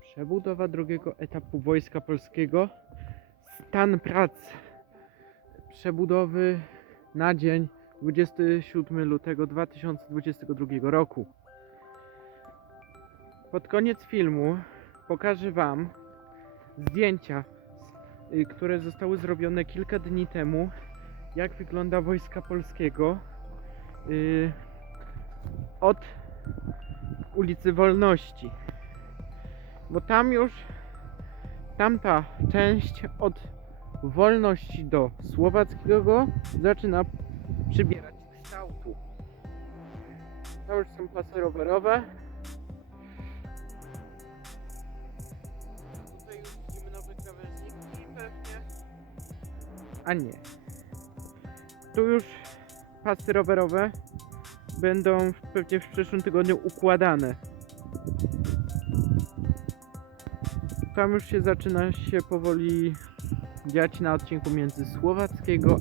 Przebudowa drugiego etapu Wojska Polskiego. Stan prac przebudowy na dzień 27 lutego 2022 roku. Pod koniec filmu pokażę Wam zdjęcia, y, które zostały zrobione kilka dni temu, jak wygląda Wojska Polskiego y, od ulicy Wolności. Bo tam już tamta część od Wolności do Słowackiego zaczyna przybierać kształtu. To już są pasy rowerowe. Tutaj już widzimy nowe krawężniki pewnie. A nie. Tu już pasy rowerowe będą pewnie w przyszłym tygodniu układane. Tam już się zaczyna się powoli dziać na odcinku między Słowackiego